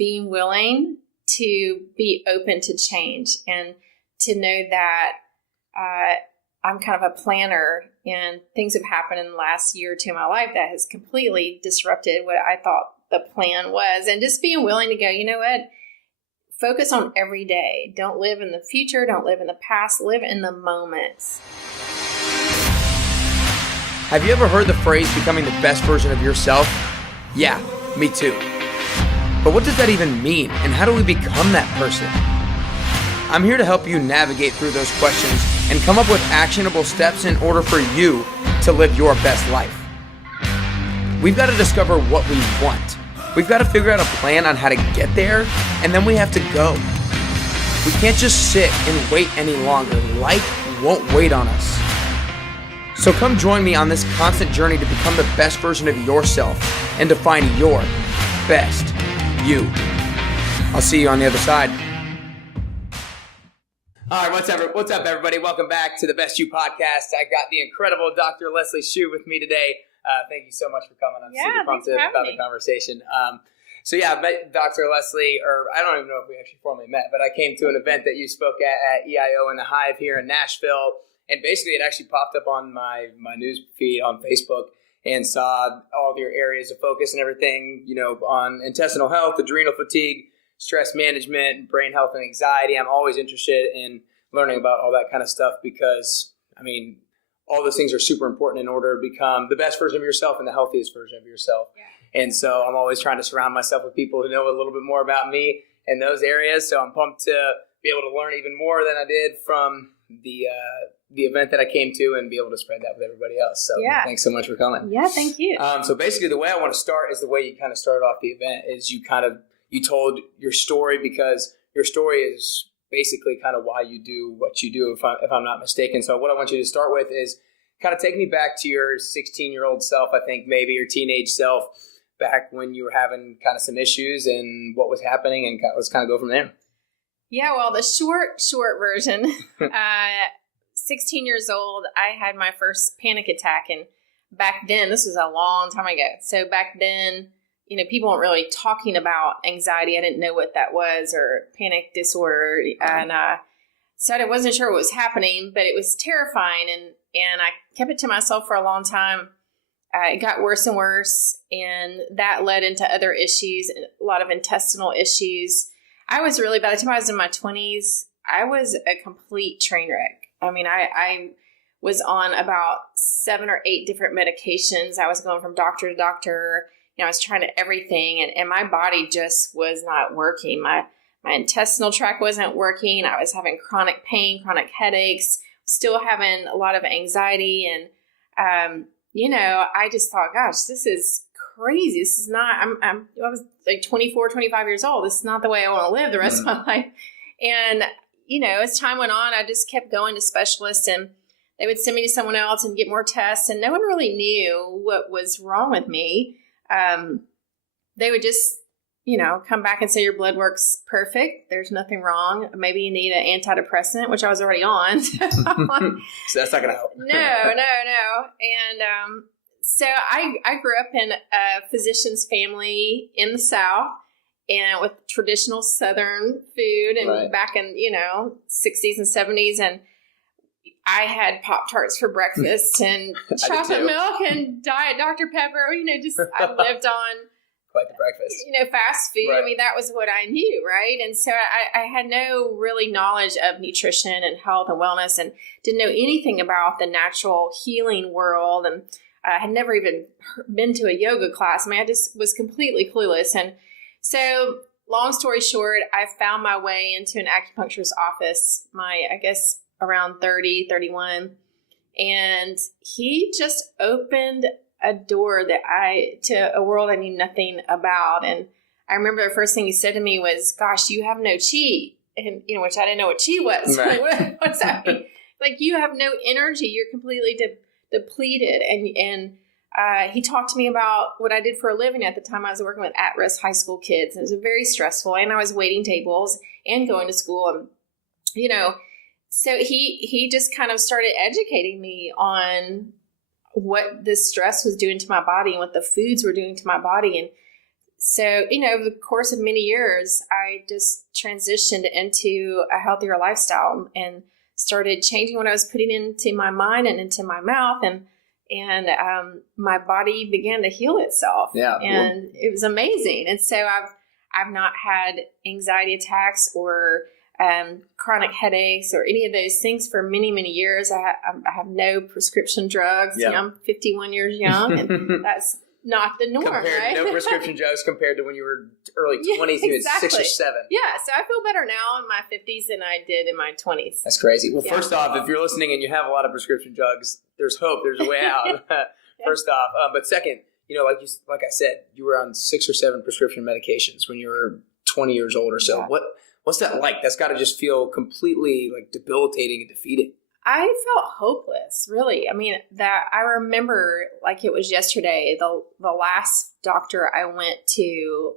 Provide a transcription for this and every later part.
being willing to be open to change and to know that I'm kind of a planner, and things have happened in the last year or two of my life that has completely disrupted what I thought the plan was. And just being willing to go, you know what? Focus on every day. Don't live in the future. Don't live in the past. Live in the moments. Have you ever heard the phrase becoming the best version of yourself? Yeah, me too. But what does that even mean? And how do we become that person? I'm here to help you navigate through those questions and come up with actionable steps in order for you to live your best life. We've got to discover what we want. We've got to figure out a plan on how to get there, and then we have to go. We can't just sit and wait any longer. Life won't wait on us. So come join me on this constant journey to become the best version of yourself and to find your best you. I'll see you on the other side. All right, what's up, everybody? Welcome back to the Best You podcast. I got the incredible Dr. Leslie Shew with me today. Thank you so much for coming. I'm super pumped about the conversation. So yeah, I met Dr. Leslie, or I don't even know if we actually formally met, but I came to an event that you spoke at EIO in the Hive here in Nashville, and basically it actually popped up on my news feed on Facebook and saw all of your areas of focus and everything, you know, on intestinal health, adrenal fatigue, stress management, brain health and anxiety. I'm always interested in learning about all that kind of stuff because, I mean, all those things are super important in order to become the best version of yourself and the healthiest version of yourself. Yeah. And so I'm always trying to surround myself with people who know a little bit more about me in those areas. So I'm pumped to be able to learn even more than I did from the event that I came to and be able to spread that with everybody else. So Thanks so much for coming. Yeah, thank you. So basically the way I want to start is the way you kind of started off the event is you told your story, because your story is basically kind of why you do what you do, if I'm not mistaken. So what I want you to start with is kind of take me back to your 16-year-old self, I think maybe your teenage self, back when you were having kind of some issues and what was happening, and let's kind of go from there. Yeah, well, the short version, 16 years old, I had my first panic attack. And back then, this was a long time ago. So back then, you know, people weren't really talking about anxiety. I didn't know what that was, or panic disorder. And so I wasn't sure what was happening, but it was terrifying. And I kept it to myself for a long time. It got worse and worse. And that led into other issues, a lot of intestinal issues. I was really, by the time I was in my 20s, I was a complete train wreck. I mean, I was on about 7 or 8 different medications. I was going from doctor to doctor. You know, I was trying everything, and my body just was not working. My intestinal tract wasn't working. I was having chronic pain, chronic headaches, still having a lot of anxiety. And, you know, I just thought, gosh, this is crazy. This is not, I was like 24, 25 years old. This is not the way I want to live the rest of my life. And, you know, as time went on, I just kept going to specialists, and they would send me to someone else and get more tests. And no one really knew what was wrong with me. They would just, you know, come back and say, your blood work's perfect. There's nothing wrong. Maybe you need an antidepressant, which I was already on. So that's not going to help. No. And, so I grew up in a physician's family in the South, and with traditional Southern food, and back in, you know, 60s and 70s. And I had Pop-Tarts for breakfast and chocolate milk and Diet Dr. Pepper. You know, just I lived on quite the breakfast. You know, fast food. Right. I mean, that was what I knew, right? And so I had no really knowledge of nutrition and health and wellness, and didn't know anything about the natural healing world. And I had never even been to a yoga class. I mean, I just was completely clueless. And so, long story short, I found my way into an acupuncturist's office, I guess around 30, 31. And he just opened a door to a world I knew nothing about. And I remember the first thing he said to me was, gosh, you have no chi. And, you know, which I didn't know what chi was. Right. What's that mean? Like, you have no energy. You're completely depleted. And he talked to me about what I did for a living. At the time, I was working with at-risk high school kids. And it was very stressful. And I was waiting tables and going to school. And, you know, so he just kind of started educating me on what this stress was doing to my body and what the foods were doing to my body. And so, over the course of many years, I just transitioned into a healthier lifestyle and started changing what I was putting into my mind and into my mouth. And my body began to heal itself. Yeah. And it was amazing. And so I've not had anxiety attacks or chronic headaches or any of those things for many, many years. I have no prescription drugs. Yeah. I'm 51 years young, and that's not the norm, right? No prescription drugs compared to when you were early 20s, you had 6 or 7. Yeah, so I feel better now in my 50s than I did in my 20s. That's crazy. Well, first off, if you're listening and you have a lot of prescription drugs, there's hope. There's a way out. First off. But second, like I said, you were on 6 or 7 prescription medications when you were 20 years old or so. Yeah. What's that like? That's got to just feel completely like debilitating and defeating. I felt hopeless, really. I mean, that I remember like it was yesterday, the last doctor I went to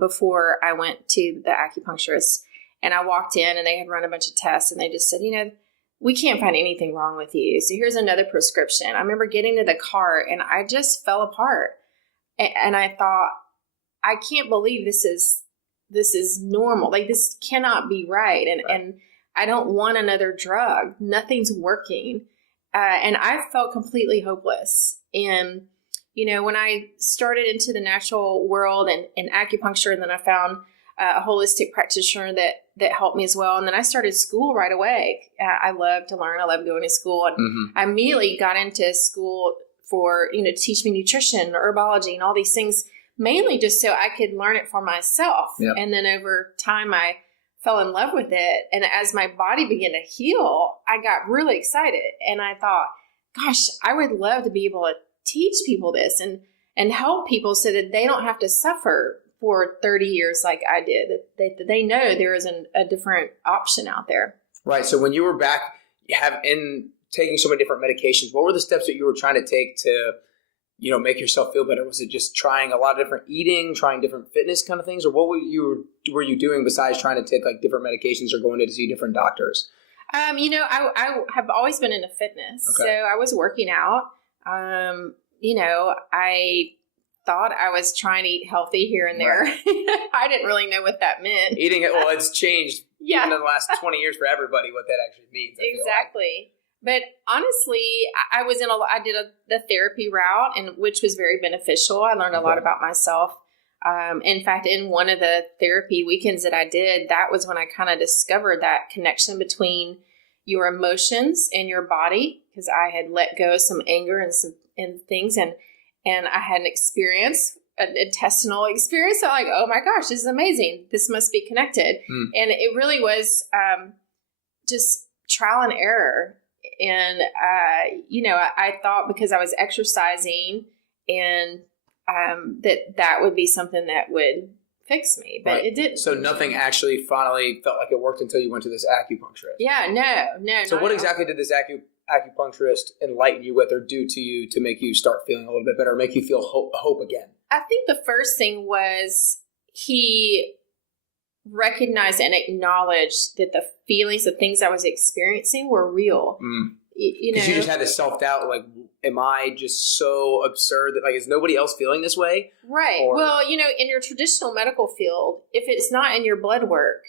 before I went to the acupuncturist, and I walked in and they had run a bunch of tests and they just said, we can't find anything wrong with you. So here's another prescription. I remember getting to the car and I just fell apart. And I thought, I can't believe this is normal. Like, this cannot be right. And I don't want another drug. Nothing's working. And I felt completely hopeless. And, when I started into the natural world and acupuncture, and then I found a holistic practitioner that helped me as well. And then I started school right away. I love to learn. I love going to school. And I immediately got into school for, to teach me nutrition, herbology, and all these things, mainly just so I could learn it for myself. Yep. And then over time, I fell in love with it. And as my body began to heal, I got really excited. And I thought, gosh, I would love to be able to teach people this and help people so that they don't have to suffer for 30 years like I did. That they know there is a different option out there. Right. So when you were back taking so many different medications, what were the steps that you were trying to take to, make yourself feel better? Was it just trying a lot of different eating, trying different fitness kind of things? Or what were you doing besides trying to take like different medications or going to see different doctors? I have always been into fitness. Okay. So I was working out. I thought I was trying to eat healthy here and there. Right. I didn't really know what that meant. Eating it, well, it's changed even in the last 20 years for everybody what that actually means. Exactly. But honestly, I did the therapy route, and which was very beneficial. I learned a lot about myself. In fact, in one of the therapy weekends that I did, that was when I kind of discovered that connection between your emotions and your body, because I had let go of some anger and things, and I had an intestinal experience. So I'm like, oh my gosh, this is amazing. This must be connected. And it really was just trial and error. And, I thought because I was exercising and that would be something that would fix me, but it didn't. So nothing actually finally felt like it worked until you went to this acupuncturist. Yeah, no. So what exactly did this acupuncturist enlighten you with or do to you to make you start feeling a little bit better, or make you feel hope again? I think the first thing was he recognized and acknowledged that the feelings, the things I was experiencing were real. Because you just had this self-doubt, like, am I just so absurd that, like, is nobody else feeling this way? Right. Or, well, in your traditional medical field, if it's not in your blood work,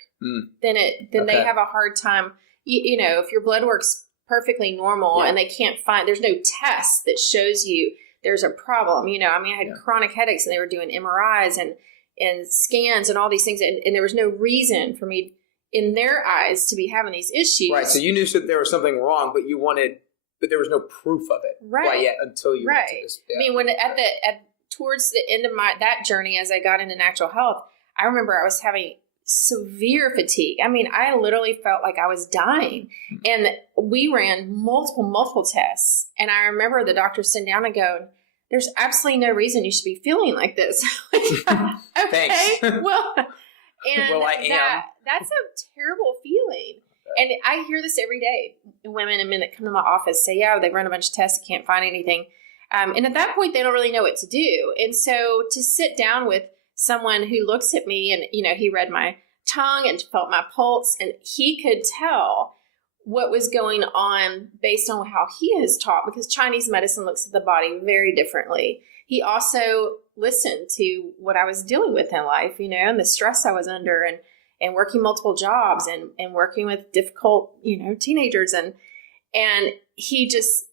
then they have a hard time. If your blood work's perfectly normal and they can't there's no test that shows you there's a problem. I had chronic headaches and they were doing MRIs and scans and all these things. And there was no reason for me in their eyes to be having these issues. Right. So you knew that there was something wrong, but there was no proof of it. Right. Yet until you went to this. Yeah. I mean, when towards the end of that journey, as I got into natural health, I remember I was having severe fatigue. I mean, I literally felt like I was dying. And we ran multiple tests. And I remember the doctor sitting down and going, there's absolutely no reason you should be feeling like this. Okay. Thanks. Well, I am. That's a terrible feeling. Okay. And I hear this every day. Women and men that come to my office say, they've run a bunch of tests, can't find anything. And at that point, they don't really know what to do. And so to sit down with someone who looks at me and, he read my tongue and felt my pulse, and he could tell what was going on based on how he is taught, because Chinese medicine looks at the body very differently. He also listen to what I was dealing with in life, and the stress I was under, and working multiple jobs, and working with difficult, teenagers. And he just,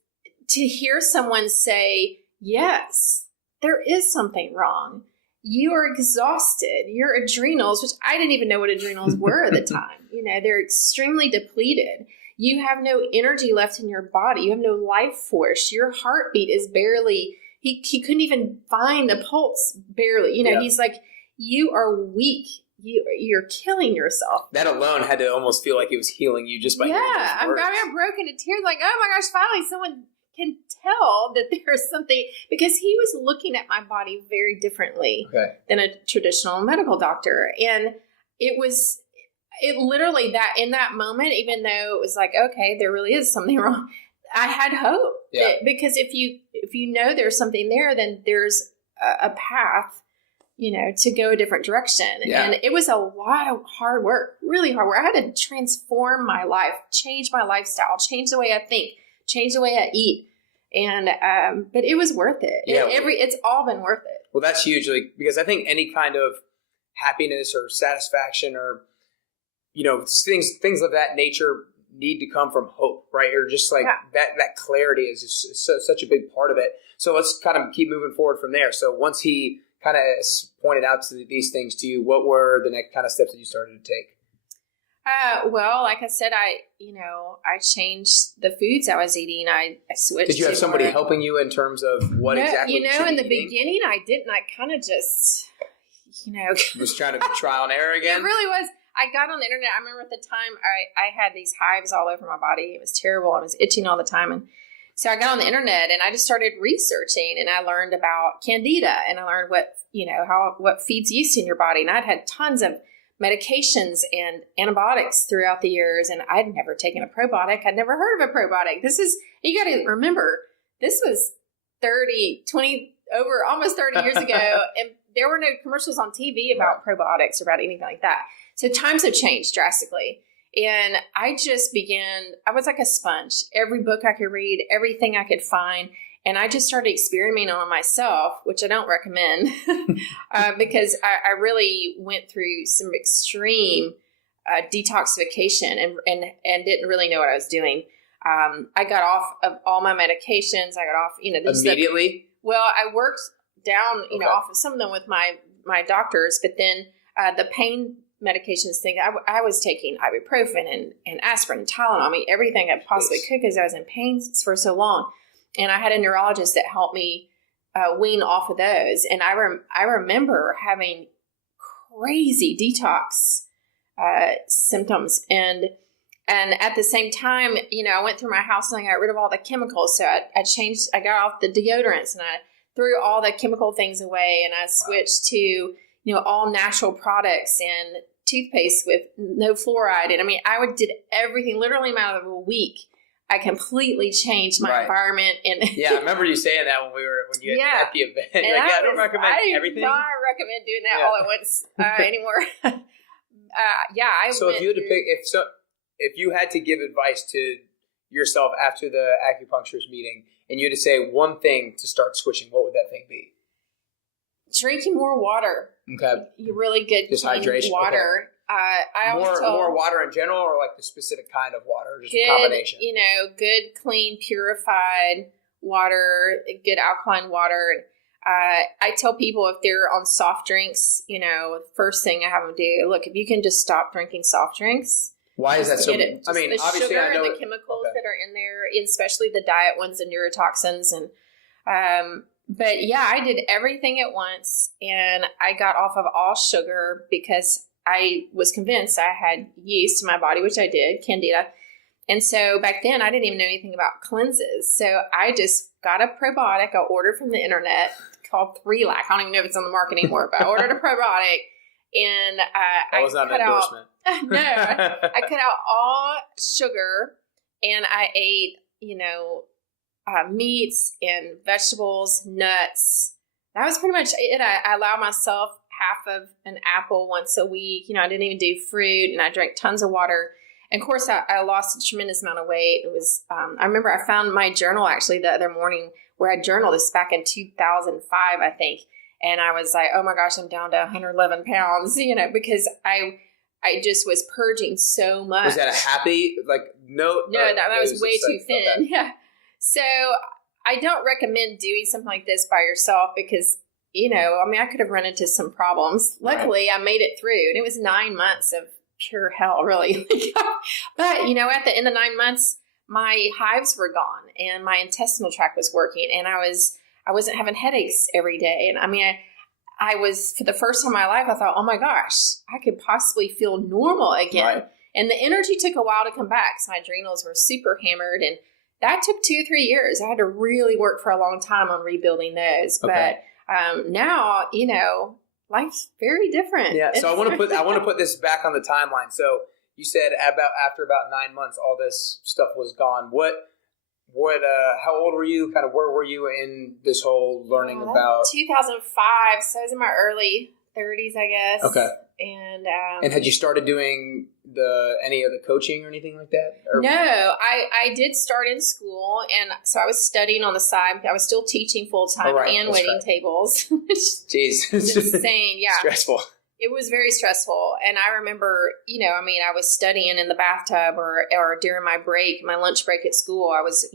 to hear someone say, yes, there is something wrong. You are exhausted. Your adrenals, which I didn't even know what adrenals were at the time, they're extremely depleted. You have no energy left in your body. You have no life force. Your heartbeat is barely, he couldn't even find a pulse, barely. He's like, you are weak. You're killing yourself. That alone had to almost feel like it was healing you just by hearing those words. I'm broken to tears, like, oh my gosh, finally someone can tell that there's something, because he was looking at my body very differently than a traditional medical doctor. And it literally that in that moment, even though it was like, okay, there really is something wrong, I had hope. Because if you know there's something there, then there's a path, to go a different direction. And it was a lot of hard work, really hard work. I had to transform my life, change my lifestyle, change the way I think, change the way I eat. And, but it was worth it. It's all been worth it. Well, that's huge. Because I think any kind of happiness or satisfaction or, things of that nature need to come from hope, right? Or just like that clarity is just such a big part of it. So let's kind of keep moving forward from there. So once he kind of pointed out these things to you, what were the next kind of steps that you started to take? Well, like I said, I changed the foods I was eating. I switched. Did you have somebody helping you in terms of what exactly you should in the eating? beginning, I didn't. I kind of just, was trying to trial and error again? It really was. I got on the internet. I remember at the time I had these hives all over my body. It was terrible. I was itching all the time. And so I got on the internet and I just started researching, and I learned about candida, and I learned what feeds yeast in your body. And I'd had tons of medications and antibiotics throughout the years, and I'd never taken a probiotic. I'd never heard of a probiotic. You got to remember, this was almost 30 years ago, and there were no commercials on TV about probiotics or about anything like that. So times have changed drastically. And I just I was like a sponge. Every book I could read, everything I could find. And I just started experimenting on myself, which I don't recommend because I really went through some extreme detoxification and didn't really know what I was doing. I got off of all my medications. I got off, immediately. I worked down, off of some of them with my doctors, but then the pain medications thing, I was taking ibuprofen and aspirin and Tylenol, everything I possibly could because I was in pain for so long. And I had a neurologist that helped me wean off of those. And I remember having crazy detox symptoms. And at the same time, I went through my house and I got rid of all the chemicals. So I got off the deodorants and I threw all the chemical things away. And I switched to, all natural products and toothpaste with no fluoride. And I did everything literally in a matter of a week. I completely changed my environment. And I remember you saying that when you at the event. And I don't recommend everything. I do not recommend doing that all at once anymore. So if you had to pick, if you had to give advice to yourself after the acupuncturist meeting, and you had to say one thing to start switching, what would that thing be? Drinking more water. Okay. You're really good. Just hydration. Water. Okay. More water in general, or like the specific kind of water, just a combination. Good, clean, purified water, good alkaline water. I tell people if they're on soft drinks, first thing I have them do, look, if you can just stop drinking soft drinks. Why is that so? The obviously, sugar I know and the chemicals that are in there, especially the diet ones and neurotoxins, and but I did everything at once, and I got off of all sugar because I was convinced I had yeast in my body, which I did, candida. And so back then I didn't even know anything about cleanses. So I just got a probiotic I ordered from the internet called 3 Lac. I don't even know if it's on the market anymore, but I ordered a probiotic, and that was not an endorsement. I cut out all sugar, and I ate, meats and vegetables, nuts. That was pretty much it. I allowed myself half of an apple once a week. I didn't even do fruit, and I drank tons of water. And of course, I lost a tremendous amount of weight. It was, I remember I found my journal actually the other morning where I journaled this back in 2005, I think. And I was like, oh my gosh, I'm down to 111 pounds, because I just was purging so much. Was that a happy, no? No, that was way too thin. Okay. Yeah. So I don't recommend doing something like this by yourself because, I could have run into some problems. Luckily, I made it through. And it was 9 months of pure hell, really. But, at the end of 9 months, my hives were gone and my intestinal tract was working. And I wasn't having headaches every day. And I was, for the first time in my life, I thought, oh my gosh, I could possibly feel normal again. Right. And the energy took a while to come back. So my adrenals were super hammered. And that took 2 or 3 years. I had to really work for a long time on rebuilding those. Okay. But now, life's very different. Yeah. So I want to put this back on the timeline. So you said after about 9 months, all this stuff was gone. How old were you? Kind of where were you in this whole learning about? 2005. So I was in my early 30s, I guess. Okay. And had you started doing any of the coaching or anything like that? No, I did start in school, and so I was studying on the side. I was still teaching full time and waiting tables. Jeez, it's insane. Yeah, stressful. It was very stressful. And I remember, I was studying in the bathtub or during my lunch break at school, I was,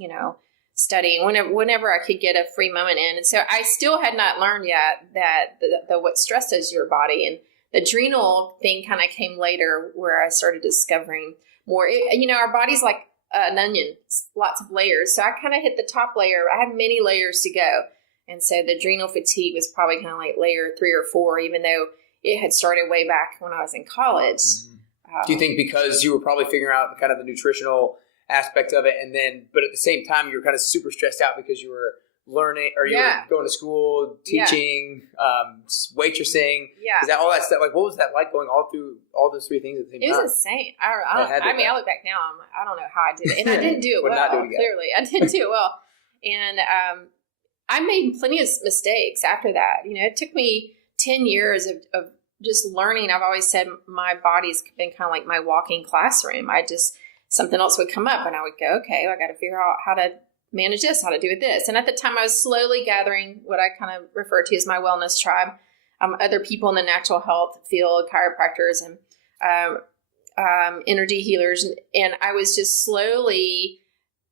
studying whenever I could get a free moment in. And so I still had not learned yet that what stress does to your body. And the adrenal thing kind of came later where I started discovering more. Our body's like an onion, lots of layers. So I kind of hit the top layer. I had many layers to go. And so the adrenal fatigue was probably kind of like layer 3 or 4, even though it had started way back when I was in college. Mm-hmm. Do you think because you were probably figuring out kind of the nutritional aspect of it, but at the same time you were kind of super stressed out because you were learning or you were going to school, teaching, waitressing? Yeah. Is that all that stuff? Like, what was that like going all through all those 3 things at the same time? It was insane. I look back now, I don't know how I did it. And I didn't do it well, not do it again. Clearly. I didn't do it well. And I made plenty of mistakes after that. It took me 10 years of just learning. I've always said my body's been kind of like my walking classroom. Something else would come up and I would go, okay, I got to figure out how to manage this, how to do this. And at the time I was slowly gathering what I kind of refer to as my wellness tribe, other people in the natural health field, chiropractors and energy healers. And I was just slowly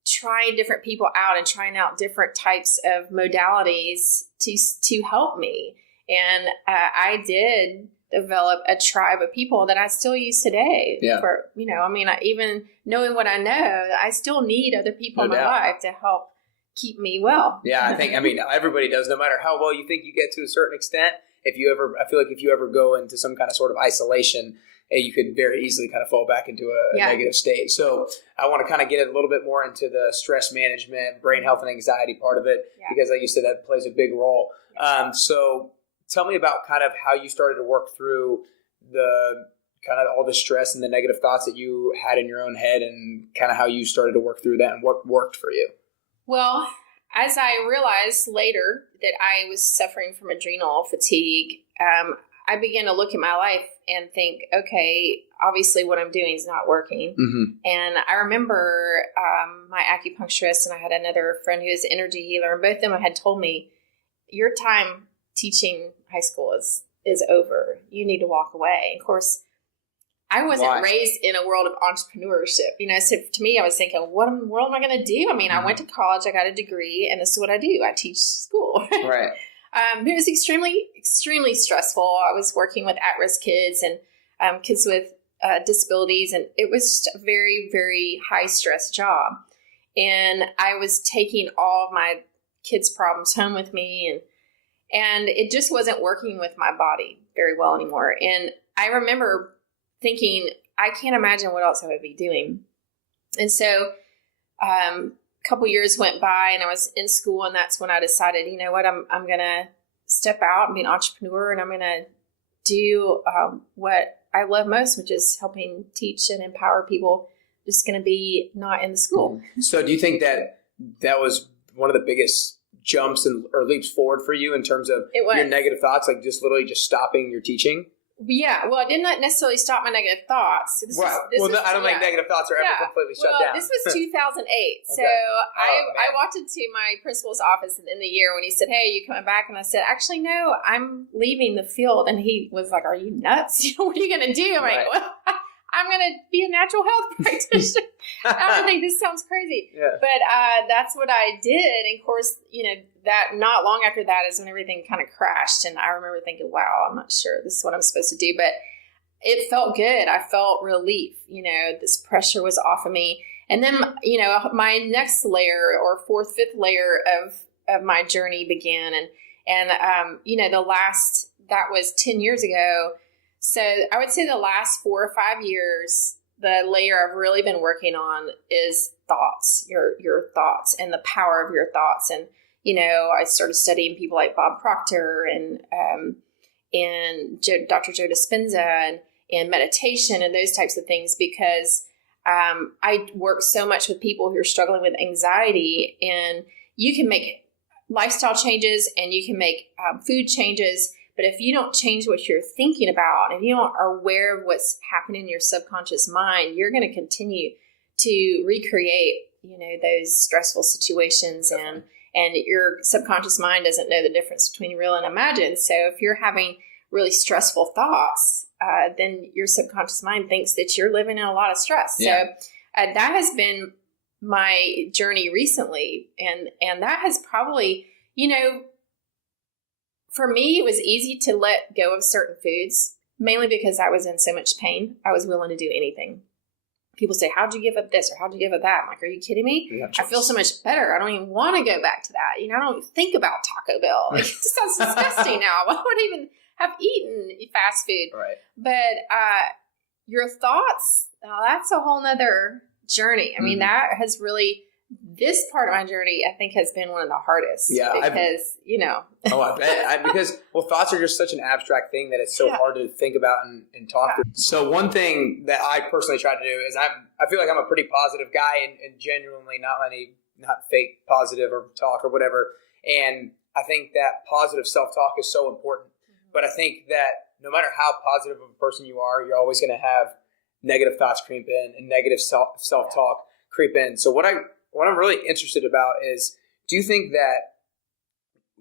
trying different people out and trying out different types of modalities to help me. And I did develop a tribe of people that I still use today. Yeah. For, even knowing what I know, I still need other people in my life to help keep me well. Yeah, everybody does, no matter how well you think you get to a certain extent. I feel like if you ever go into some kind of sort of isolation, you could very easily kind of fall back into a negative state. So I want to kind of get a little bit more into the stress management, brain health and anxiety part of it, because like you said, that plays a big role. So tell me about kind of how you started to work through the kind of all the stress and the negative thoughts that you had in your own head and kind of how you started to work through that and what worked for you. Well, as I realized later that I was suffering from adrenal fatigue, I began to look at my life and think, okay, obviously what I'm doing is not working. Mm-hmm. And I remember my acupuncturist and I had another friend who was an energy healer, and both of them had told me, your time teaching high school is over. You need to walk away. And of course, I wasn't raised in a world of entrepreneurship. So to me, I was thinking, what in the world am I going to do? I went to college, I got a degree, and this is what I do. I teach school. Right. It was extremely, extremely stressful. I was working with at-risk kids and kids with disabilities, and it was just a very, very high-stress job. And I was taking all of my kids' problems home with me, and it just wasn't working with my body very well anymore. And I remember thinking, I can't imagine what else I would be doing. And so a couple years went by and I was in school, and that's when I decided, you know what, I'm going to step out and be an entrepreneur, and I'm going to do what I love most, which is helping teach and empower people. Just going to be not in the school. So do you think that was one of the biggest jumps or leaps forward for you in terms of your negative thoughts, like just literally just stopping your teaching? Yeah, well, it did not necessarily stop my negative thoughts. I don't think negative thoughts are ever completely shut down. This was 2008. Okay. So I walked into my principal's office in the year when he said, "Hey, are you coming back?" And I said, "Actually, no, I'm leaving the field." And he was like, "Are you nuts? What are you going to do?" I'm like, "Well, I'm going to be a natural health practitioner." I don't think this sounds crazy. Yeah. But that's what I did. And of course, that not long after that is when everything kind of crashed. And I remember thinking, wow, I'm not sure this is what I'm supposed to do. But it felt good. I felt relief. This pressure was off of me. And then, my next layer or fourth, fifth layer of my journey began. And that was 10 years ago. So I would say the last 4 or 5 years, the layer I've really been working on is thoughts, your thoughts and the power of your thoughts. And, I started studying people like Bob Proctor and Dr. Joe Dispenza and meditation and those types of things, because I work so much with people who are struggling with anxiety, and you can make lifestyle changes and you can make food changes. But if you don't change what you're thinking about, if you are aware of what's happening in your subconscious mind, you're going to continue to recreate, those stressful situations, and your subconscious mind doesn't know the difference between real and imagined. So if you're having really stressful thoughts, then your subconscious mind thinks that you're living in a lot of stress. Yeah. So that has been my journey recently. And that has probably, for me, it was easy to let go of certain foods, mainly because I was in so much pain. I was willing to do anything. People say, "How'd you give up this?" or "How'd you give up that?" I'm like, "Are you kidding me? I feel so much better. I don't even want to go back to that. I don't even think about Taco Bell. It just sounds disgusting now. Why would I even have eaten fast food?" Right. But your thoughts, that's a whole nother journey. I mean, that has really... This part of my journey, I think, has been one of the hardest. Yeah, because Oh, I bet. Because thoughts are just such an abstract thing that it's so hard to think about and talk through. So one thing that I personally try to do is I feel like I'm a pretty positive guy and genuinely not fake positive or talk or whatever. And I think that positive self-talk is so important. Mm-hmm. But I think that no matter how positive of a person you are, you're always going to have negative thoughts creep in and negative self-talk creep in. So what I'm really interested about is, do you think that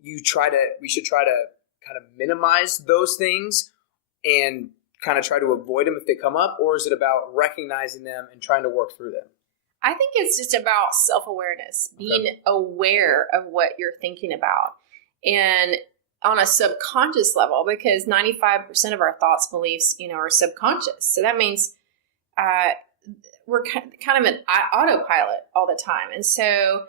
we should try to kind of minimize those things and kind of try to avoid them if they come up, or is it about recognizing them and trying to work through them? I think it's just about self-awareness, being aware of what you're thinking about, and on a subconscious level, because 95% of our thoughts, beliefs, are subconscious. So that means we're kind of an autopilot all the time. And so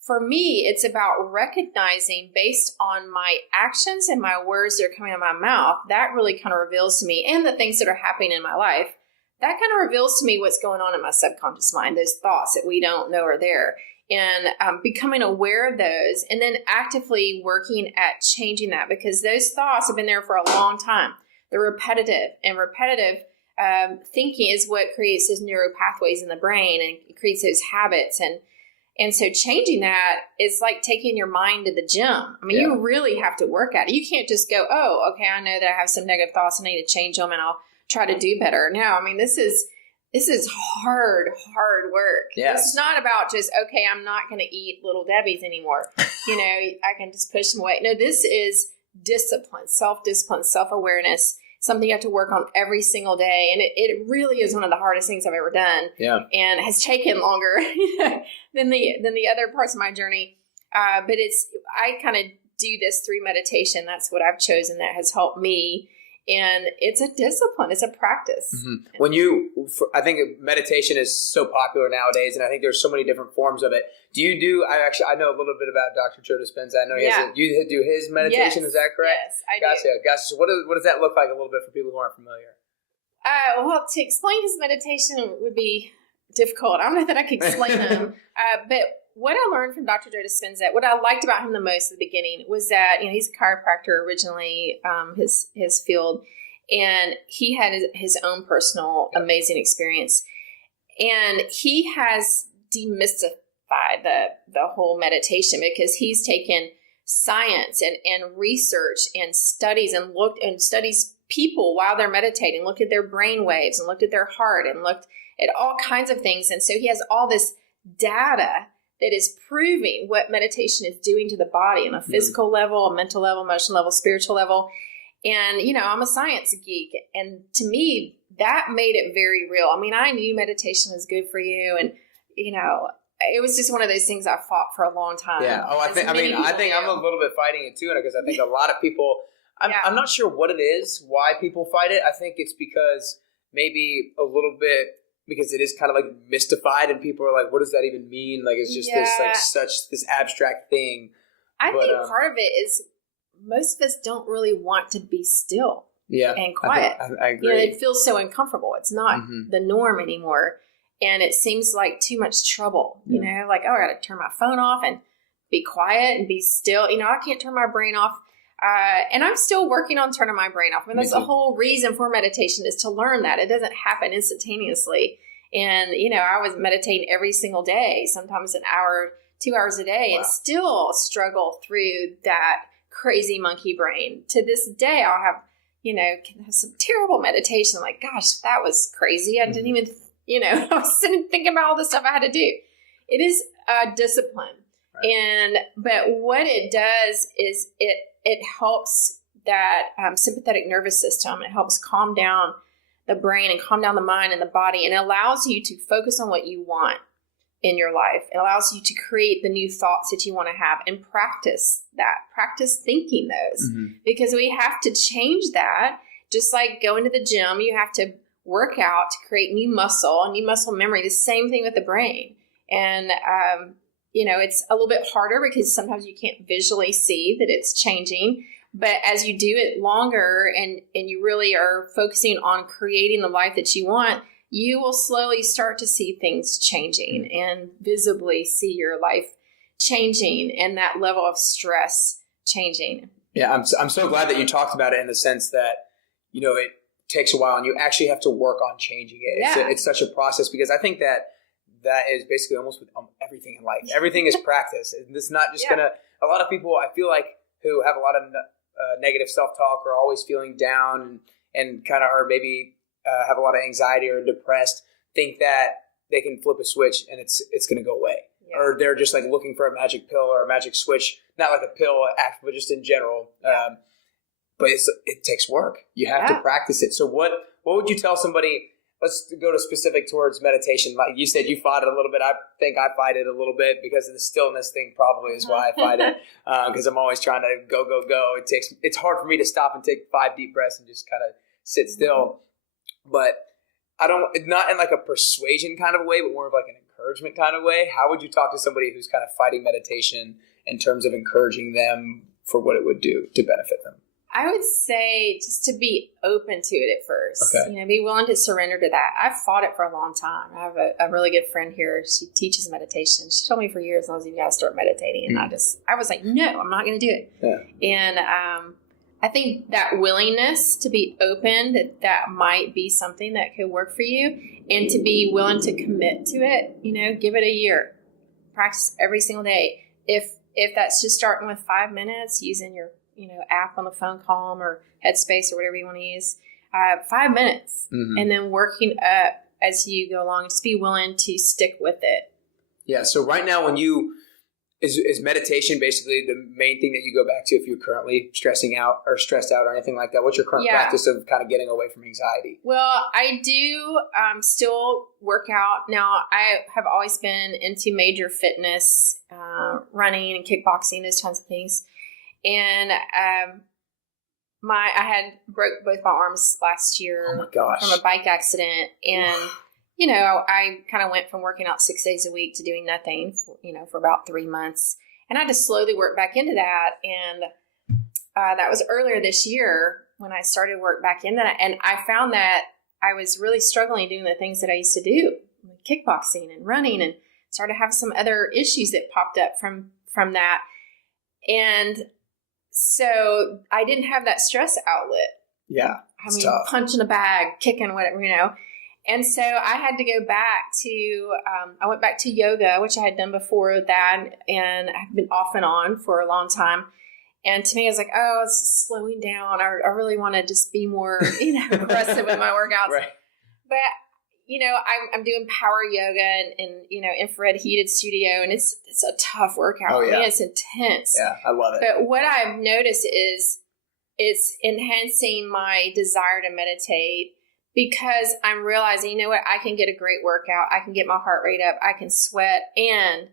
for me, it's about recognizing, based on my actions and my words that are coming out of my mouth, that really kind of reveals to me, and the things that are happening in my life, that kind of reveals to me what's going on in my subconscious mind, those thoughts that we don't know are there. And becoming aware of those, and then actively working at changing that, because those thoughts have been there for a long time. They're repetitive, and repetitive thinking is what creates those neural pathways in the brain, and it creates those habits. And so changing that is like taking your mind to the gym. I mean, you really have to work at it. You can't just go, "Oh, okay, I know that I have some negative thoughts. I need to change them, and I'll try to do better." No, I mean, this is hard work. Yes. This is not about just, okay, I'm not going to eat Little Debbie's anymore. I can just push them away. No, this is discipline, self-discipline, self-awareness, something you have to work on every single day. And it really is one of the hardest things I've ever done. Yeah. And has taken longer than the other parts of my journey. But I kind of do this through meditation. That's what I've chosen that has helped me. And it's a discipline. It's a practice. Mm-hmm. I think meditation is so popular nowadays, and I think there's so many different forms of it. I know a little bit about Dr. Joe Dispenza. I know you do his meditation. Yes. Is that correct? Yes, I do. Gotcha. So what does that look like a little bit for people who aren't familiar? Well, to explain his meditation would be difficult. I don't know that I could explain them. But what I learned from Dr. Joe Dispenza, what I liked about him the most at the beginning was that, he's a chiropractor originally, his field, and he had his own personal amazing experience. And he has demystified the whole meditation, because he's taken science and research and studies and studies people while they're meditating, looked at their brain waves and looked at their heart and looked at all kinds of things. And so he has all this data that is proving what meditation is doing to the body on a physical level, a mental level, emotional level, spiritual level. And, I'm a science geek. And to me, that made it very real. I mean, I knew meditation was good for you. And, it was just one of those things I fought for a long time. Yeah. Oh, I think I'm a little bit fighting it too, because I think a lot of people, I'm not sure what it is, why people fight it. I think it's because maybe a little bit, because it is kind of like mystified and people are like, what does that even mean? Like, it's just this abstract thing. I think part of it is most of us don't really want to be still and quiet. I agree. It feels so uncomfortable. It's not the norm anymore. And it seems like too much trouble, like, I got to turn my phone off and be quiet and be still. I can't turn my brain off. And I'm still working on turning my brain off. I mean, that's the whole reason for meditation, is to learn that. It doesn't happen instantaneously. And, I was meditating every single day, sometimes an hour, 2 hours a day, and still struggle through that crazy monkey brain. To this day, I'll have, some terrible meditation. Like, gosh, that was crazy. I didn't even, I was sitting thinking about all the stuff I had to do. It is a discipline. Right. But what it does is it helps that sympathetic nervous system. It helps calm down the brain and calm down the mind and the body, and it allows you to focus on what you want in your life. It allows you to create the new thoughts that you want to have and practice that. Practice thinking those, because we have to change that. Just like going to the gym, you have to work out to create new muscle memory. The same thing with the brain. And, it's a little bit harder because sometimes you can't visually see that it's changing. But as you do it longer and you really are focusing on creating the life that you want, you will slowly start to see things changing and visibly see your life changing and that level of stress changing. Yeah, I'm so glad that you talked about it in the sense that, it takes a while and you actually have to work on changing it. Yeah. It's such a process, because I think that is basically almost with everything in life. Everything is practice. And it's not just a lot of people, I feel like, who have a lot of negative self-talk, or always feeling down and kind of are maybe have a lot of anxiety or depressed, think that they can flip a switch and it's going to go away. Yeah. Or they're just like looking for a magic pill or a magic switch, not like a pill, but just in general. Yeah. But it takes work. You have to practice it. So what would you tell somebody? Let's go to specific towards meditation. Like you said, you fought it a little bit. I think I fight it a little bit because of the stillness thing. Probably is why I fight it, because I'm always trying to go. It's hard for me to stop and take 5 deep breaths and just kind of sit still. But I don't, not in like a persuasion kind of way, but more of like an encouragement kind of way. How would you talk to somebody who's kind of fighting meditation in terms of encouraging them for what it would do to benefit them? I would say just to be open to it at first. Okay. Be willing to surrender to that. I've fought it for a long time. I have a really good friend here. She teaches meditation. She told me for years, "Lindsay, you got to start meditating." And I was like, no, I'm not going to do it. Yeah. And I think that willingness to be open, that might be something that could work for you, and to be willing to commit to it, give it a year. Practice every single day. If that's just starting with 5 minutes, using your app on the phone, Calm or Headspace or whatever you want to use, 5 minutes, and then working up as you go along. Just be willing to stick with it. Yeah. So right now, is meditation basically the main thing that you go back to if you're currently stressed out or anything like that? What's your current practice of kind of getting away from anxiety? Well, I do still work out. Now, I have always been into major fitness, running and kickboxing, those kinds of things. And I had broke both my arms last year from a bike accident. And, I kind of went from working out 6 days a week to doing nothing, for about 3 months. And I had to slowly work back into that. And that was earlier this year when I started work back into that. And I found that I was really struggling doing the things that I used to do, like kickboxing and running, and started to have some other issues that popped up from that. And so I didn't have that stress outlet. Yeah. Tough. Punching a bag, kicking, whatever, And so I had to go back to, I went back to yoga, which I had done before that, and I've been off and on for a long time. And to me, I was like, oh, it's slowing down. I really want to just be more, aggressive with my workouts. Right. But, I'm doing power yoga and infrared heated studio, and it's a tough workout. Oh, yeah. Man, it's intense. Yeah, I love it. But what I've noticed is it's enhancing my desire to meditate, because I'm realizing, I can get a great workout. I can get my heart rate up. I can sweat, and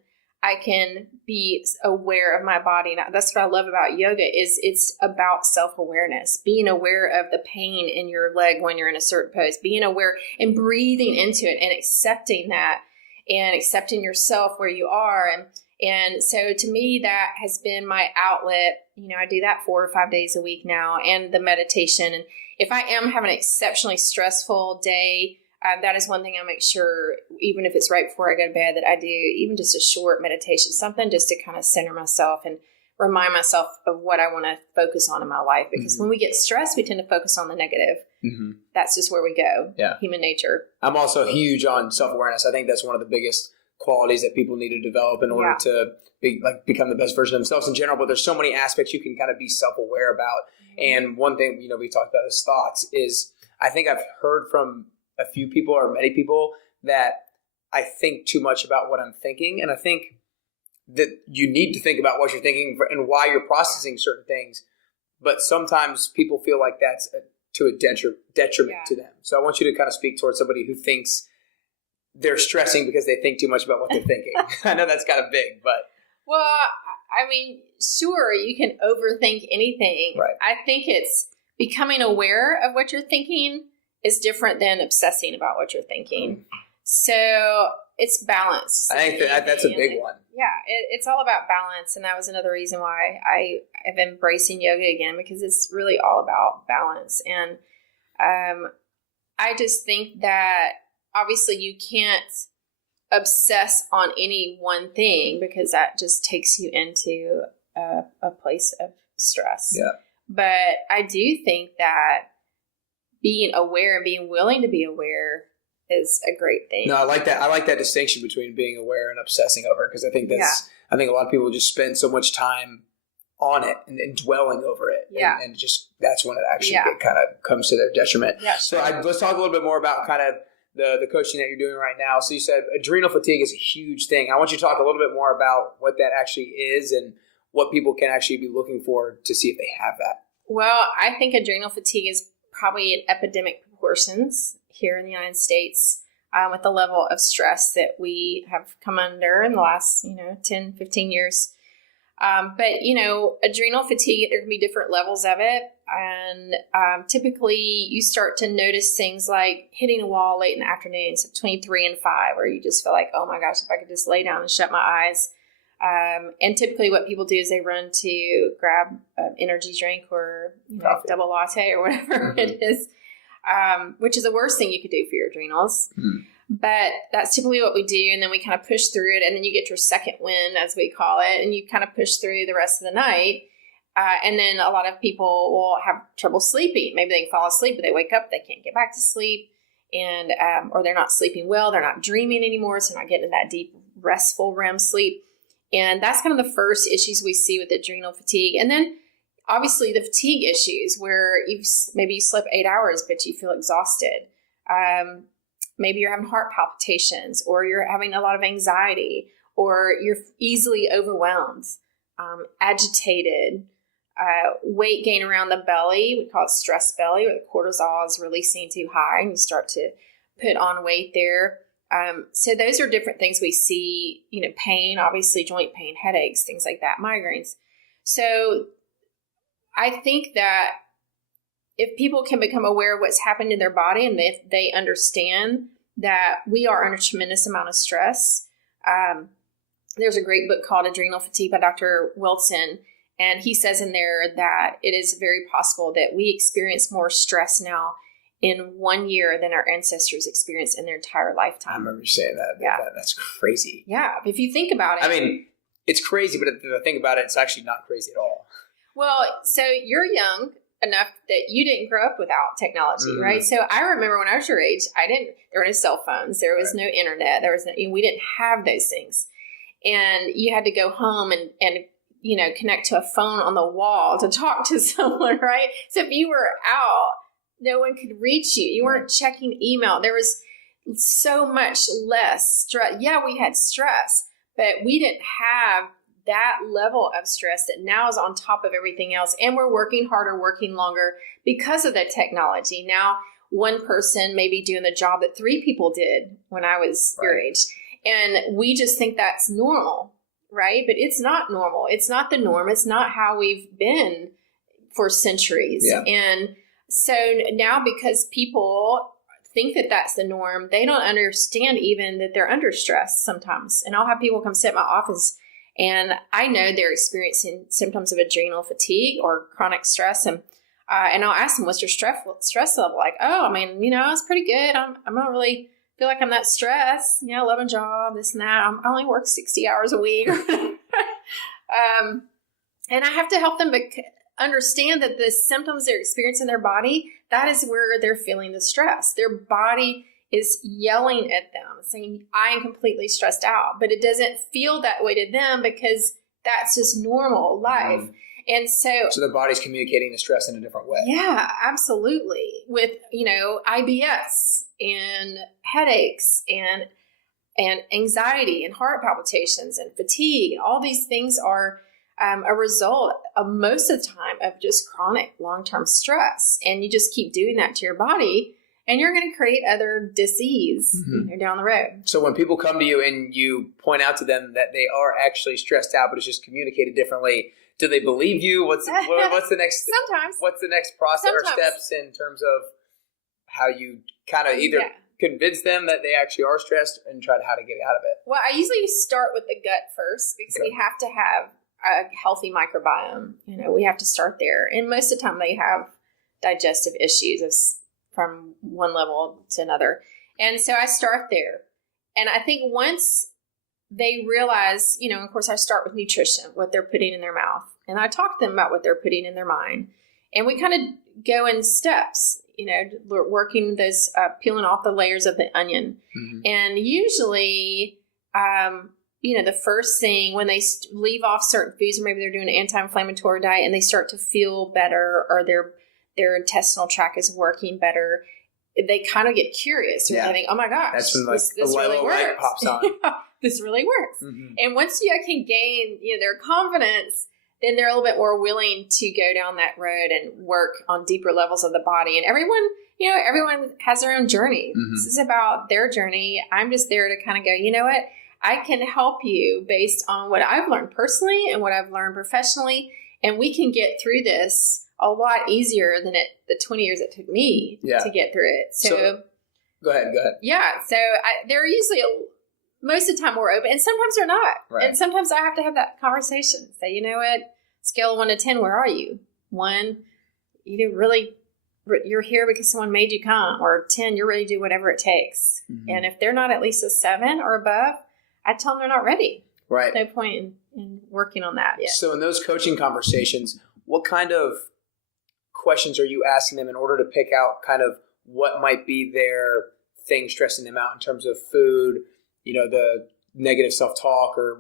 I can be aware of my body. Now, that's what I love about yoga is it's about self-awareness, being aware of the pain in your leg when you're in a certain pose, being aware and breathing into it and accepting that and accepting yourself where you are. And so to me, that has been my outlet. I do that 4 or 5 days a week now, and the meditation. And if I am having an exceptionally stressful day, that is one thing I make sure, even if it's right before I go to bed, that I do even just a short meditation, something just to kind of center myself and remind myself of what I want to focus on in my life. Because when we get stressed, we tend to focus on the negative. That's just where we go. Yeah. Human nature. I'm also huge on self-awareness. I think that's one of the biggest qualities that people need to develop in order to become the best version of themselves in general. But there's so many aspects you can kind of be self-aware about. And one thing, we talked about is thoughts is, I think I've heard from a few people or many people that I think too much about what I'm thinking. And I think that you need to think about what you're thinking and why you're processing certain things. But sometimes people feel like that's to a detriment to them. So I want you to kind of speak towards somebody who thinks they're stressing because they think too much about what they're thinking. I know that's kind of big, but. Well, I mean, sure, you can overthink anything. Right. I think it's becoming aware of what you're thinking is different than obsessing about what you're thinking. So it's balance. I think that's a big one. Yeah, it's all about balance. And that was another reason why I have been embracing yoga again, because it's really all about balance. And I just think that obviously you can't obsess on any one thing, because that just takes you into a place of stress. Yeah. But I do think that being aware and being willing to be aware is a great thing. No, I like that. I like that distinction between being aware and obsessing over, because I think I think a lot of people just spend so much time on it and dwelling over it. Yeah. And just that's when it actually kind of comes to their detriment. Yeah. So let's talk a little bit more about kind of the coaching that you're doing right now. So you said adrenal fatigue is a huge thing. I want you to talk a little bit more about what that actually is and what people can actually be looking for to see if they have that. Well, I think adrenal fatigue is probably in epidemic proportions here in the United States, with the level of stress that we have come under in the last, 10, 15 years. But adrenal fatigue, there can be different levels of it. And typically you start to notice things like hitting a wall late in the afternoon, so between 3 and 5, where you just feel like, oh my gosh, if I could just lay down and shut my eyes. And typically what people do is they run to grab an energy drink or double latte or whatever it is, which is the worst thing you could do for your adrenals. But that's typically what we do. And then we kind of push through it. And then you get your second win, as we call it. And you kind of push through the rest of the night. And then a lot of people will have trouble sleeping. Maybe they can fall asleep, but they wake up, they can't get back to sleep. And or they're not sleeping well. They're not dreaming anymore. So they're not getting that deep, restful REM sleep. And that's kind of the first issues we see with adrenal fatigue. And then obviously the fatigue issues where maybe you slept 8 hours, but you feel exhausted. Maybe you're having heart palpitations, or you're having a lot of anxiety, or you're easily overwhelmed, agitated, weight gain around the belly. We call it stress belly, where the cortisol is releasing too high and you start to put on weight there. So those are different things we see, pain, obviously joint pain, headaches, things like that, migraines. So I think that if people can become aware of what's happened in their body, and if they understand that we are under a tremendous amount of stress, there's a great book called Adrenal Fatigue by Dr. Wilson. And he says in there that it is very possible that we experience more stress now in 1 year than our ancestors experienced in their entire lifetime. I remember you saying that. Yeah. That's crazy. Yeah. If you think about it. I mean, it's crazy, but if I think about it, it's actually not crazy at all. Well, so you're young enough that you didn't grow up without technology, right? So I remember when I was your age, there were no cell phones, there was no internet, we didn't have those things. And you had to go home and connect to a phone on the wall to talk to someone, right? So if you were out, no one could reach you. You weren't checking email. There was so much less stress. Yeah, we had stress, but we didn't have that level of stress that now is on top of everything else. And we're working harder, working longer because of the technology. Now, one person may be doing the job that 3 people did when I was your age. And we just think that's normal, right? But it's not normal. It's not the norm. It's not how we've been for centuries. Yeah. And so now, because people think that that's the norm, they don't understand even that they're under stress sometimes. And I'll have people come sit in my office, and I know they're experiencing symptoms of adrenal fatigue or chronic stress. And I'll ask them, what's your stress level? Like, oh, I mean, it's pretty good. I'm not really feel like I'm that stressed. I love a job, this and that. I only work 60 hours a week. And I have to help them understand that the symptoms they're experiencing in their body, that is where they're feeling the stress. Their body is yelling at them, saying, I am completely stressed out. But it doesn't feel that way to them because that's just normal life. Mm-hmm. And so the body's communicating the stress in a different way. Yeah, absolutely. With, IBS and headaches and anxiety and heart palpitations and fatigue. All these things are a result of most of the time of just chronic long-term stress. And you just keep doing that to your body, and you're going to create other disease down the road. So when people come to you and you point out to them that they are actually stressed out, but it's just communicated differently, do they believe you? What's the next? Sometimes. What's the next process or steps in terms of how you kind of either convince them that they actually are stressed and try to how to get out of it? Well, I usually start with the gut first, because we have to have a healthy microbiome. We have to start there. And most of the time they have digestive issues from one level to another. And so I start there. And I think once they realize, of course I start with nutrition, what they're putting in their mouth. And I talk to them about what they're putting in their mind. And we kind of go in steps, working those, peeling off the layers of the onion. Mm-hmm. And usually, the first thing when they leave off certain foods, or maybe they're doing an anti-inflammatory diet and they start to feel better, or their intestinal tract is working better, they kind of get curious. Or they think, oh my gosh, that's when this really works. Light pops on. This really works. Mm-hmm. And once you can gain, their confidence, then they're a little bit more willing to go down that road and work on deeper levels of the body. And everyone has their own journey. Mm-hmm. This is about their journey. I'm just there to kind of go, you know what? I can help you based on what I've learned personally and what I've learned professionally. And we can get through this a lot easier than the 20 years it took me to get through it. So go ahead. Yeah. So they're usually most of the time we're open, and sometimes they're not. Right. And sometimes I have to have that conversation. Say, you know what? Scale of 1 to 10, where are you? 1, you're here because someone made you come, or 10, you're ready to do whatever it takes. Mm-hmm. And if they're not at least a 7 or above, I tell them they're not ready. Right. No point in working on that yet. So in those coaching conversations, what kind of questions are you asking them in order to pick out kind of what might be their thing stressing them out in terms of food, the negative self-talk, or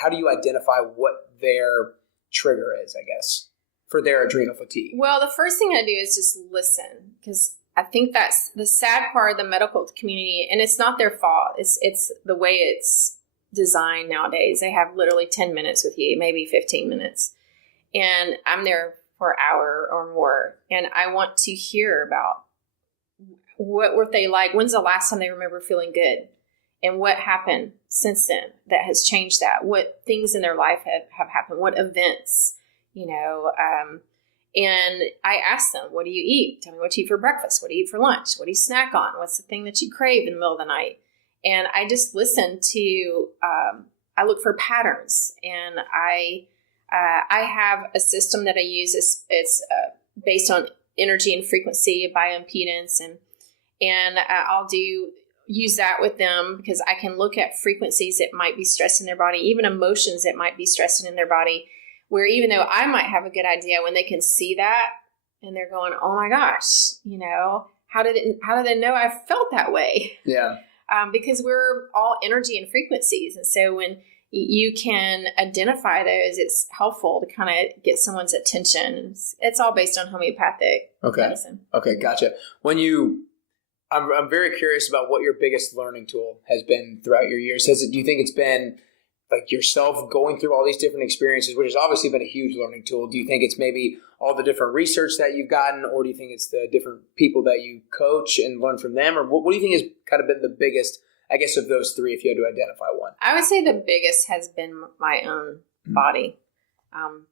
how do you identify what their trigger is, I guess, for their adrenal fatigue? Well, the first thing I do is just listen, because I think that's the sad part of the medical community, and it's not their fault. It's the way it's designed nowadays. They have literally 10 minutes with you, maybe 15 minutes. And I'm there for an hour or more. And I want to hear about what were they like? When's the last time they remember feeling good? And what happened since then that has changed that? What things in their life have happened? What events, and I ask them, what do you eat? Tell me what you eat for breakfast. What do you eat for lunch? What do you snack on? What's the thing that you crave in the middle of the night? And I just listen to, I look for patterns, and I have a system that I use. It's based on energy and frequency, bioimpedance, and I'll use that with them, because I can look at frequencies that might be stressing their body, even emotions that might be stressing in their body, where even though I might have a good idea, when they can see that and they're going, oh my gosh, how did they know I felt that way? Yeah. Because we're all energy and frequencies. And so when you can identify those, it's helpful to kind of get someone's attention. It's all based on homeopathic medicine. Okay, gotcha. I'm very curious about what your biggest learning tool has been throughout your years. Do you think it's been like yourself going through all these different experiences, which has obviously been a huge learning tool? Do you think it's maybe all the different research that you've gotten, or do you think it's the different people that you coach and learn from them? Or what do you think has kind of been the biggest, I guess, of those three, if you had to identify one? I would say the biggest has been my own body.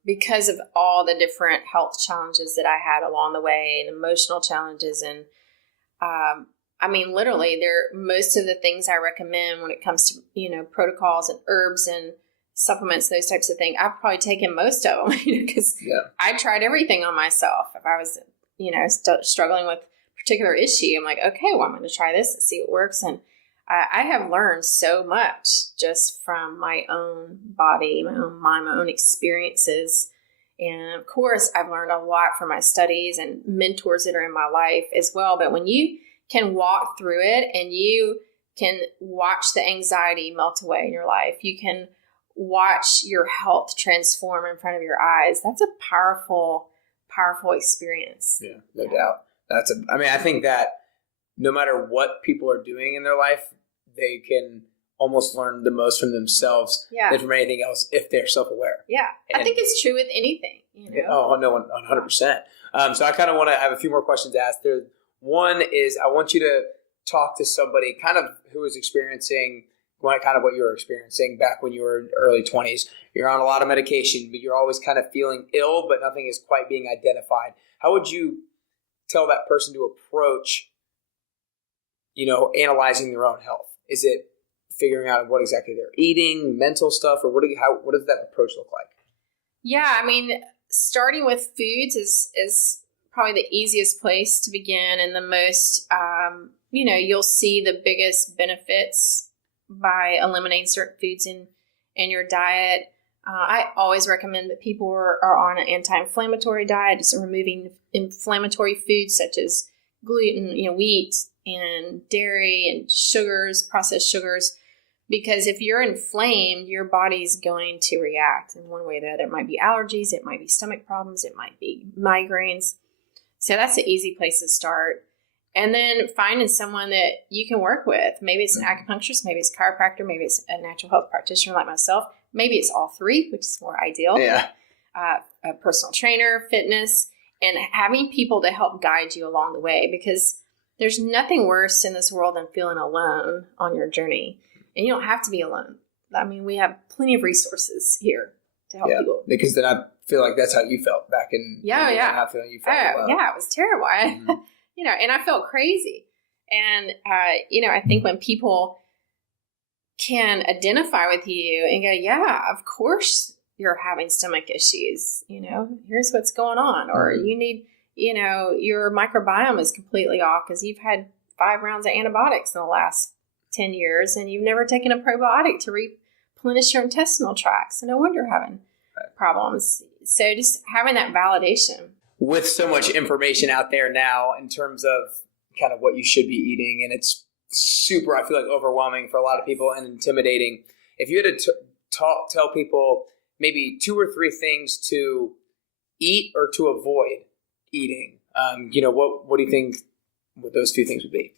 Because of all the different health challenges that I had along the way and emotional challenges. And literally most of the things I recommend when it comes to, protocols and herbs and supplements, those types of things, I've probably taken most of them because I tried everything on myself. If I was, struggling with a particular issue, I'm like, okay, well, I'm going to try this and see what works. And I have learned so much just from my own body, my own mind, my own experiences. And of course, I've learned a lot from my studies and mentors that are in my life as well. But when you can walk through it and you can watch the anxiety melt away in your life, you can watch your health transform in front of your eyes. That's a powerful, powerful experience. Yeah, no doubt. I think that no matter what people are doing in their life, they can almost learn the most from themselves than from anything else if they're self-aware. Yeah. I think it's true with anything, Oh, no, 100%. So I kind of want to have a few more questions asked. One is I want you to talk to somebody kind of who is experiencing kind of what you were experiencing back when you were in early 20s. You're on a lot of medication, but you're always kind of feeling ill, but nothing is quite being identified. How would you tell that person to approach, analyzing their own health? Is it figuring out what exactly they're eating, mental stuff, or what does that approach look like? Yeah, starting with foods is probably the easiest place to begin and the most, you'll see the biggest benefits by eliminating certain foods in your diet. I always recommend that people are on an anti-inflammatory diet, just removing inflammatory foods such as gluten, wheat and dairy and sugars, processed sugars, because if you're inflamed, your body's going to react in one way or the other. It might be allergies, it might be stomach problems, it might be migraines. So that's an easy place to start. And then finding someone that you can work with. Maybe it's an acupuncturist, maybe it's a chiropractor, maybe it's a natural health practitioner like myself. Maybe it's all three, which is more ideal. Yeah. A personal trainer, fitness, and having people to help guide you along the way, because there's nothing worse in this world than feeling alone on your journey. And you don't have to be alone. We have plenty of resources here to help people. Because then I feel like that's how you felt back in how feeling you felt alone. Yeah, it was terrible. And I felt crazy. And, I think when people can identify with you and go, yeah, of course you're having stomach issues, here's what's going on. Or you need, your microbiome is completely off because you've had 5 rounds of antibiotics in the last 10 years and you've never taken a probiotic to replenish your intestinal tract. So no wonder you're having problems. So just having that validation. With so much information out there now in terms of kind of what you should be eating, and it's super, I feel like, overwhelming for a lot of people and intimidating. If you had to tell people maybe 2 or 3 things to eat or to avoid eating, what do you think what those few things would be?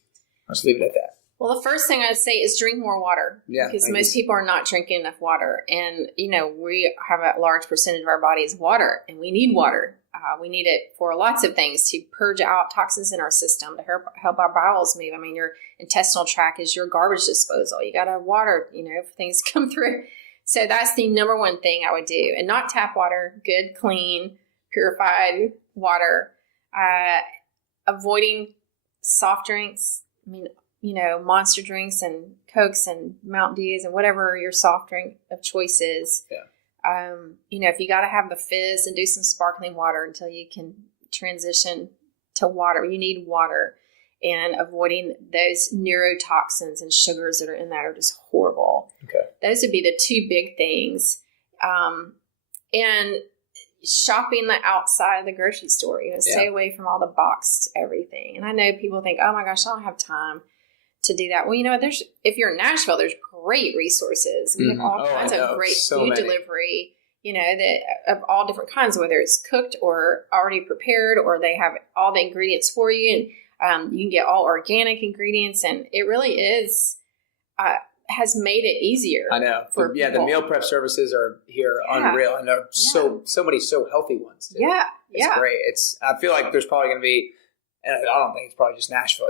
I'll just leave it at that. Well, the first thing I'd say is drink more water. Yeah, because most people are not drinking enough water. And, we have a large percentage of our body is water, and we need water. We need it for lots of things, to purge out toxins in our system, to help our bowels move. Your intestinal tract is your garbage disposal. You got to have water, for things to come through. So that's the number one thing I would do. And not tap water, good, clean, purified water. Avoiding soft drinks. Monster drinks and Cokes and Mountain Dews and whatever your soft drink of choice is. Yeah. If you got to have the fizz, and do some sparkling water until you can transition to water. You need water, and avoiding those neurotoxins and sugars that are in that are just horrible. Okay. Those would be the 2 big things. And shopping the outside of the grocery store, stay away from all the boxed everything. And I know people think, oh my gosh, I don't have time do that? Well, if you're in Nashville, there's great resources. We have all kinds of great food delivery, that of all different kinds, whether it's cooked or already prepared, or they have all the ingredients for you, and you can get all organic ingredients, and it really is has made it easier. I know. The meal prep services are here unreal, and there are so many so healthy ones too. Yeah, it's great. I feel like there's probably going to be, and I don't think it's probably just Nashville.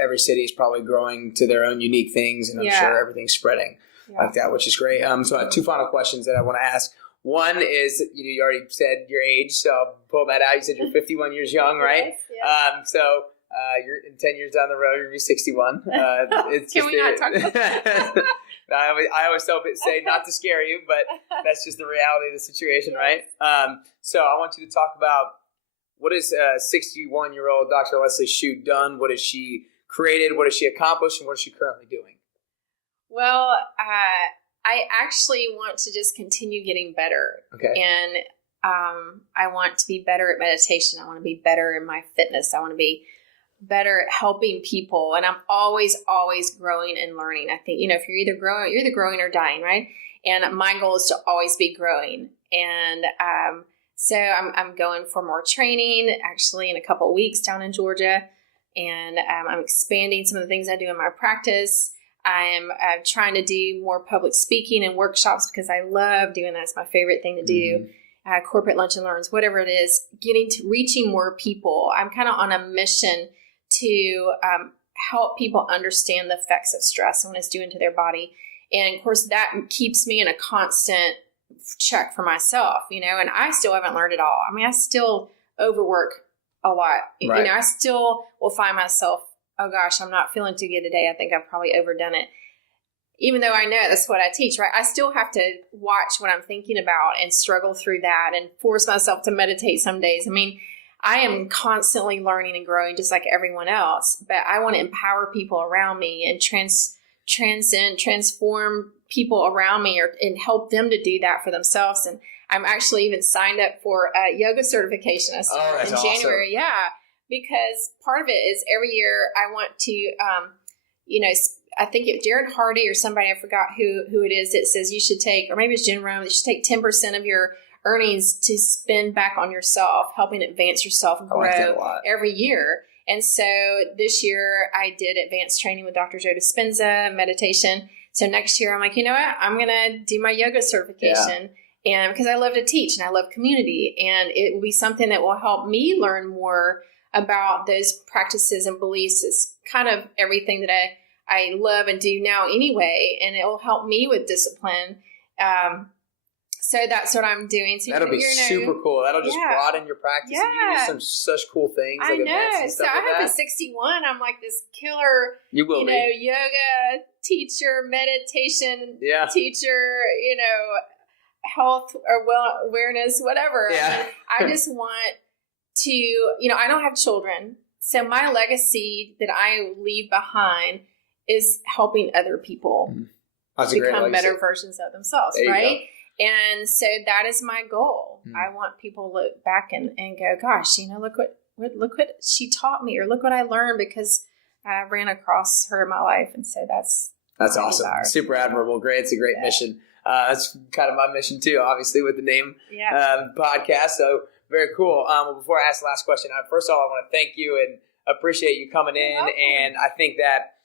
Every city is probably growing to their own unique things, and I'm sure everything's spreading like that, which is great. So I have two final questions that I want to ask. One is, you already said your age, so I'll pull that out. You said you're 51 years young, right? Yes. So you're in 10 years down the road, you're going to be 61. Can we not talk about that? I always say not to scare you, but that's just the reality of the situation, right? So I want you to talk about, what has 61-year-old Dr. Leslie Shew done? What has she created? What has she accomplished? And what is she currently doing? Well, I actually want to just continue getting better. Okay. And I want to be better at meditation. I want to be better in my fitness. I want to be better at helping people. And I'm always growing and learning. I think, if you're either growing or dying, right? And my goal is to always be growing. And so I'm going for more training, actually, in a couple of weeks down in Georgia. And I'm expanding some of the things I do in my practice. I'm trying to do more public speaking and workshops because I love doing that. It's my favorite thing to do. Corporate lunch and learns, whatever it is, reaching more people. I'm kind of on a mission to help people understand the effects of stress and what it's doing to their body. And of course, that keeps me in a constant check for myself, and I still haven't learned it all. I mean, I still overwork a lot. Right. I still will find myself, oh gosh, I'm not feeling too good today. I think I've probably overdone it. Even though I know that's what I teach, right? I still have to watch what I'm thinking about and struggle through that and force myself to meditate some days. I mean, I am constantly learning and growing just like everyone else, but I want to empower people around me and transform people around me and help them to do that for themselves. And I'm actually even signed up for a yoga certification I started in January. Awesome. Yeah, because part of it is every year I want to, I think it's Jared Hardy or somebody, I forgot who it is, that says you should take, or maybe it's Jen Rome, you should take 10% of your earnings to spend back on yourself, helping advance yourself and grow every year. And so this year I did advanced training with Dr. Joe Dispenza, meditation. So next year I'm like, you know what? I'm going to do my yoga certification. Yeah. And because I love to teach and I love community, and it will be something that will help me learn more about those practices and beliefs. It's kind of everything that I love and do now anyway, and it will help me with discipline. So that's what I'm doing. So that'll be super cool. That'll just broaden your practice and you do such cool things. I know. So I hope at 61, I'm like this killer, yoga teacher, meditation teacher, health or awareness, whatever. Yeah. I just want to, I don't have children. So my legacy that I leave behind is helping other people become better versions of themselves, right? And so that is my goal. I want people to look back and go, gosh, look what she taught me, or look what I learned because I ran across her in my life. And so that's awesome. Super admirable. Great. It's a great mission. That's kind of my mission too, obviously, with the name podcast. So very cool. Well, before I ask the last question, first of all, I want to thank you and appreciate you coming in. And I think that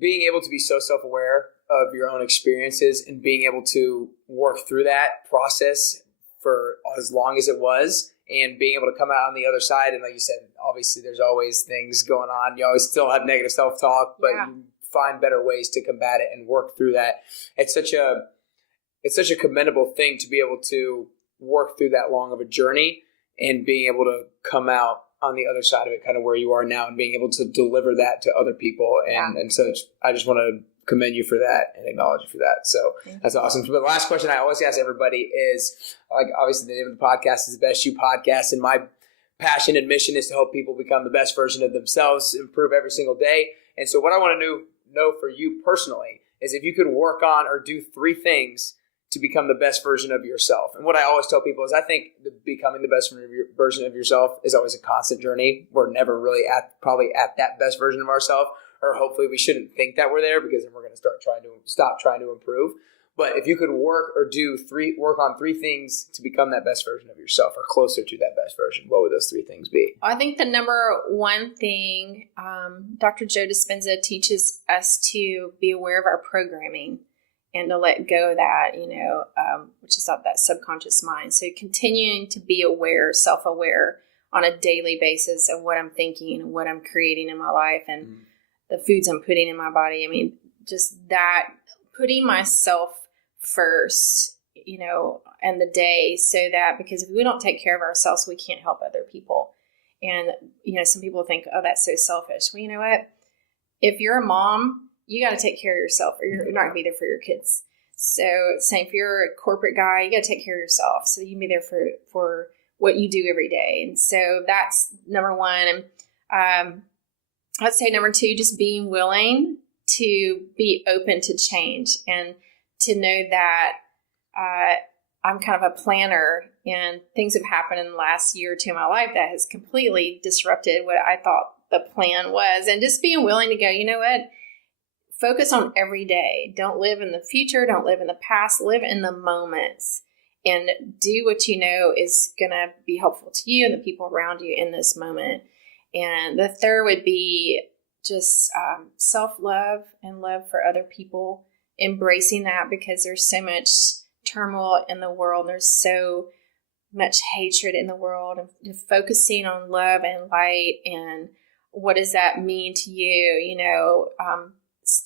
being able to be so self-aware of your own experiences and being able to work through that process for as long as it was, and being able to come out on the other side. And like you said, obviously there's always things going on. You always still have negative self-talk, but you find better ways to combat it and work through that. It's such a commendable thing to be able to work through that long of a journey and being able to come out on the other side of it, kind of where you are now, and being able to deliver that to other people. And so I just want to commend you for that and acknowledge you for that. So that's awesome. But the last question I always ask everybody is, like, obviously the name of the podcast is the Best You Podcast, and my passion and mission is to help people become the best version of themselves, improve every single day. And so what I want to know for you personally is if you could work on or do 3 things to become the best version of yourself. And what I always tell people is I think becoming the best version of yourself is always a constant journey. We're never really probably at that best version of ourselves, or hopefully we shouldn't think that we're there, because then we're going to stop trying to improve. But if you could work on three things to become that best version of yourself, or closer to that best version, what would those three things be? I think the number one thing, Dr. Joe Dispenza teaches us to be aware of our programming and to let go of that, which is that subconscious mind. So continuing to be aware, self-aware on a daily basis of what I'm thinking and what I'm creating in my life and the foods I'm putting in my body. I mean, just that, putting myself first, and the day, so that, because if we don't take care of ourselves, we can't help other people. And, some people think, oh, that's so selfish. Well, you know what? If you're a mom, you got to take care of yourself, or you're not going to be there for your kids. So same, if you're a corporate guy, you got to take care of yourself so you can be there for what you do every day. And so that's number one. And I'd say number two, just being willing to be open to change and to know that I'm kind of a planner, and things have happened in the last year or two of my life that has completely disrupted what I thought the plan was. And just being willing to go, you know what? Focus on every day. Don't live in the future. Don't live in the past. Live in the moments and do what you know is going to be helpful to you and the people around you in this moment. And the third would be just self-love and love for other people, embracing that, because there's so much turmoil in the world. There's so much hatred in the world, and focusing on love and light. And what does that mean to you?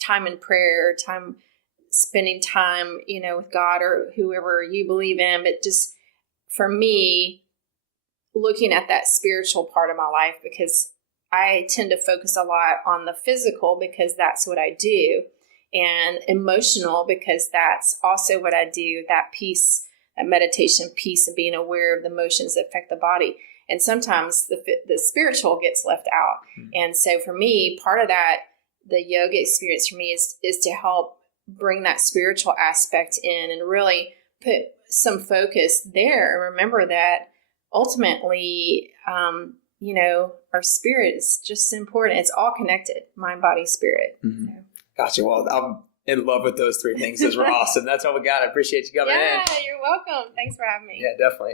Time in prayer, spending time, with God or whoever you believe in. But just for me, looking at that spiritual part of my life, because I tend to focus a lot on the physical because that's what I do, and emotional because that's also what I do, that piece, that meditation piece of being aware of the emotions that affect the body. And sometimes the spiritual gets left out. And so for me, part of that, the yoga experience for me is to help bring that spiritual aspect in and really put some focus there. And remember that ultimately, our spirit is just important. It's all connected, mind, body, spirit. Mm-hmm. Gotcha. Well, I'm in love with those three things. Those were awesome. That's all we got. I appreciate you coming in. Yeah, you're welcome. Thanks for having me. Yeah, definitely.